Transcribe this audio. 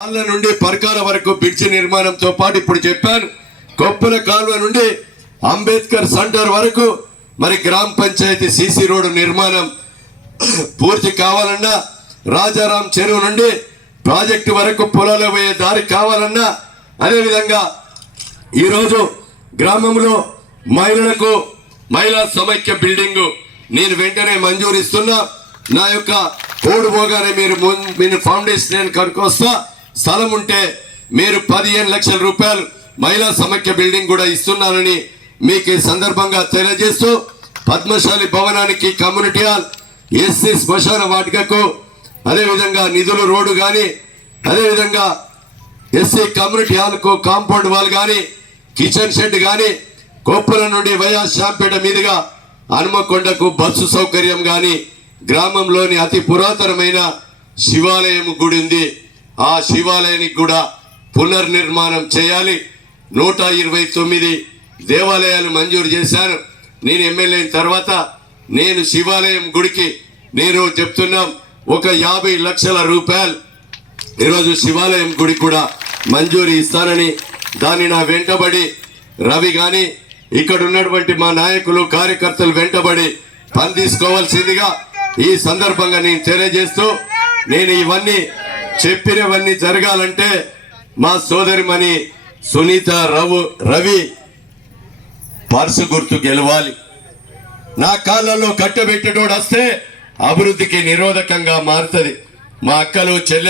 కాళ్ళ నుండి పరకాల వరకు బ్రిడ్జి నిర్మాణంతో పాటు ఇప్పుడు చెప్పాను. కొప్పుల కాలువ నుండి అంబేద్కర్ సెంటర్ వరకు మరి గ్రామ పంచాయతీ సీసీ రోడ్డు నిర్మాణం పూర్తి కావాలన్నా రాజారాం చెరువు నుండి ప్రాజెక్టు వరకు పొలాలు పోయే దారి కావాలన్నా అదేవిధంగా ఈరోజు గ్రామంలో మహిళలకు మహిళా సమైక్య బిల్డింగ్ నేను వెంటనే మంజూరు ఇస్తున్నా. నా యొక్క ఓడిపోగానే మీరు మీరు ఫౌండేషన్ నేను కనుకొస్తా స్థలం ఉంటే మీరు పదిహేను లక్షల రూపాయలు మహిళా సమైక్య బిల్డింగ్ కూడా ఇస్తున్నారని మీకు ఈ సందర్భంగా తెలియజేస్తూ పద్మశాలి భవనానికి కమ్యూనిటీ హాల్ ఎస్సీ శ్మశాన వాటికకు అదేవిధంగా నిధులు రోడ్డు కానీ అదేవిధంగా ఎస్సీ కమ్యూనిటీ హాల్కు కాంపౌండ్ వాల్ కానీ కిచెన్ షెడ్ కానీ కొప్పుల నుండి వయా శాంపేట మీదుగా హనుమకొండకు బస్సు సౌకర్యం కానీ గ్రామంలోని అతి పురాతనమైన శివాలయం గుడి ఉంది. ఆ శివాలయానికి కూడా పునర్నిర్మాణం చేయాలి. నూట ఇరవై తొమ్మిది దేవాలయాలు మంజూరు చేశాను నేను ఎమ్మెల్యే అయిన తర్వాత నేను శివాలయం గుడికి నేను చెప్తున్నాం ఒక యాభై లక్షల రూపాయలు ఈరోజు శివాలయం గుడి కూడా మంజూరు ఇస్తానని దాన్ని నా వెంటబడి రవి కానీ ఇక్కడ ఉన్నటువంటి మా నాయకులు కార్యకర్తలు వెంటబడి పని తీసుకోవాల్సిందిగా ఈ సందర్భంగా నేను తెలియజేస్తూ నేను ఇవన్నీ చెప్పినవన్నీ జరగాలంటే మా సోదరిమణి సునీత రవు రవి పర్సు గుర్తు గెలవాలి. నా కాళ్ళలో కట్టబెట్టేటోడు వస్తే అభివృద్ధికి నిరోధకంగా మారుతుంది. మా అక్కలు చెల్లె